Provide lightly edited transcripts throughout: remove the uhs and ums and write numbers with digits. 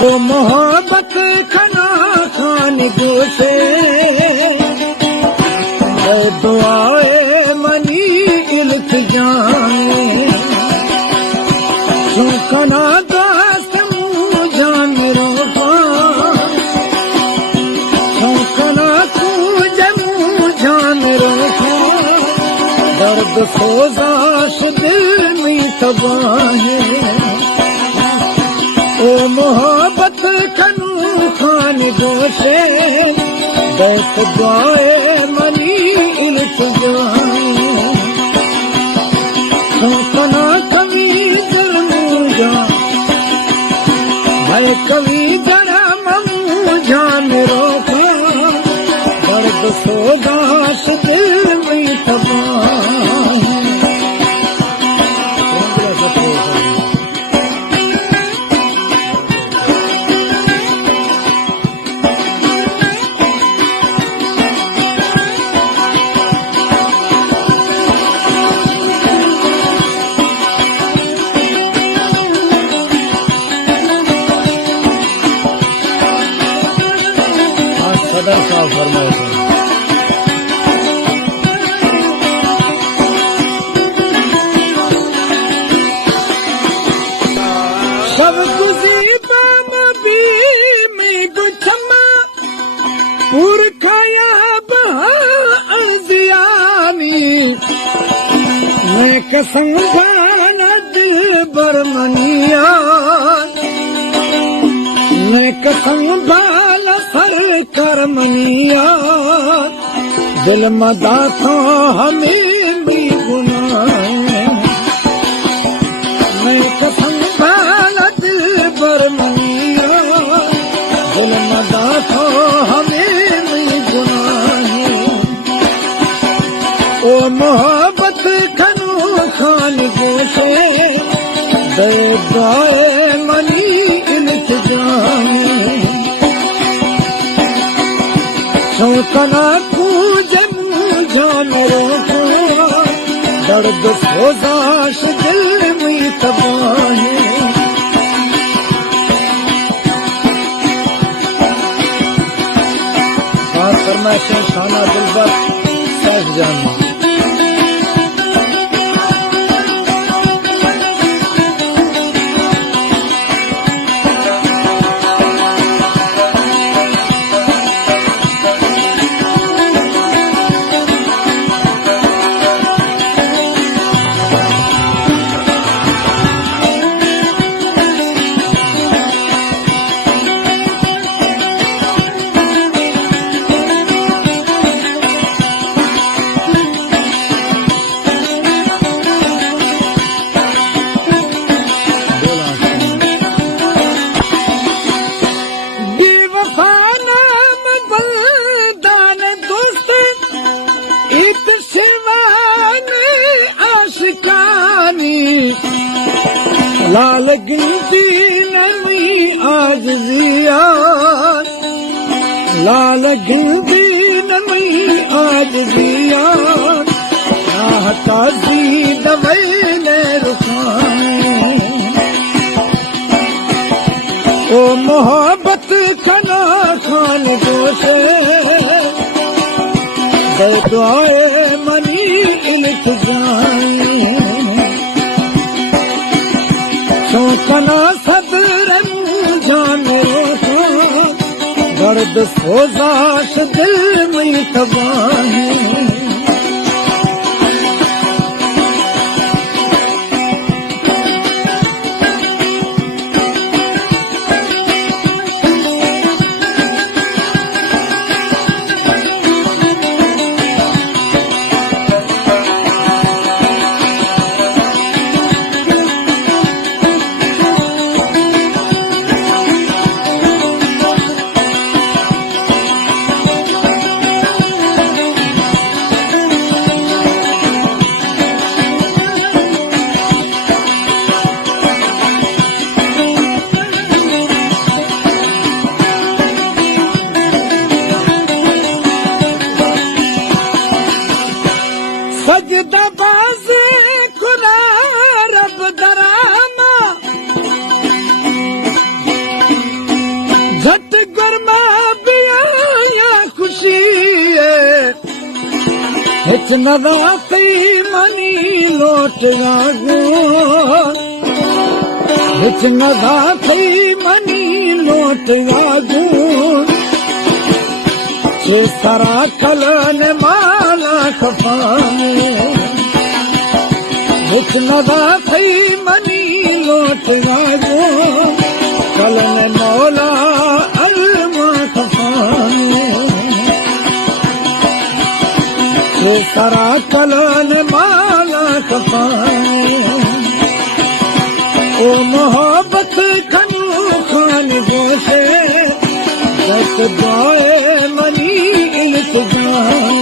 वो मोहब्बत खना खान गोशे दुआए मनी इल्तिजाए सुकना दोस्त जान रोफा सुकना तू जान रोफा दर्द सोजाश दिल में तबाहे ओ मोहब्बत खनू खान गोशे बैठ जाए मनी इल्तिजाए सुकना कभी जरमूजा भाई कभी जरमूजा मेरो दर्द सोदाश दिल में तबाह सदर साहब फरमाए थे सब गुज़ीबा नबी में गुछमा पुरखाया बहा अज़ियानी मैं कसम खाना दिल बरमनिया मैं कसम भाला सर करमनिया दिल मदा तो हमें भी गुनाह मैं कसम भाला दिल बरमनिया दिल मदा तो हमें भी गुनाह ओ मोहब्बत खनू खान गोशे दे गाए मनी इल्तिजाए सुकना पूजे जान रोको दर्द सोजाश दिल में तबाहे बात करना है शाना दिलबर सच जाना लाल गिनती नहीं आज जिया लाल गिनती नहीं आज जिया ताजी दवाई ने रुखाए ओ मोहब्बत खना खान गोशे दुआए मनी इल्तिजाए सुकना सदर जान रोको दर्द सोजाश दिल में तबाहे हिच नदा कई मनी लोट लागू हिच नदा कई मनी लोट लागू ये सारा कलन माला खपाने हिच नदा कई मनी लोट लागू कलन मौला अलमा खपाने ये सारा कलन माला खपाने ओ मोहब्बत खनू खान गोशे जत जाए मनी इल्तिजाम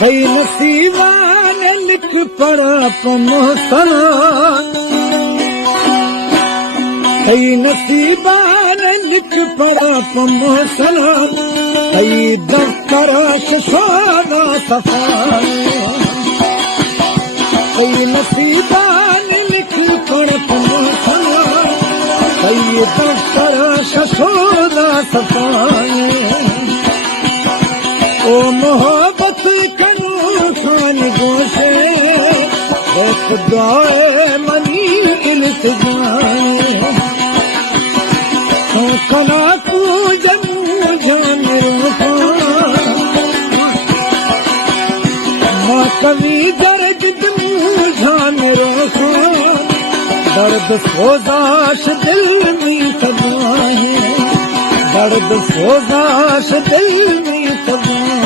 कई नसीबान लिख पड़ा पमोसना कई नसीबान लिख पड़ा पमोसना कई दफ्तर शोदा सफाई कई नसीबान लिख पड़ा पमोसना कई दफ्तर शोदा सफाई ओ मोहब्बत खान गोशे एक दुआए मनी इल्तिजाए तो कना तू जनू जान माँ कभी दर्द तू जान रोको दर्द सोजाश दिल में तबाहे दर्द सोजाश दिल में तबाहे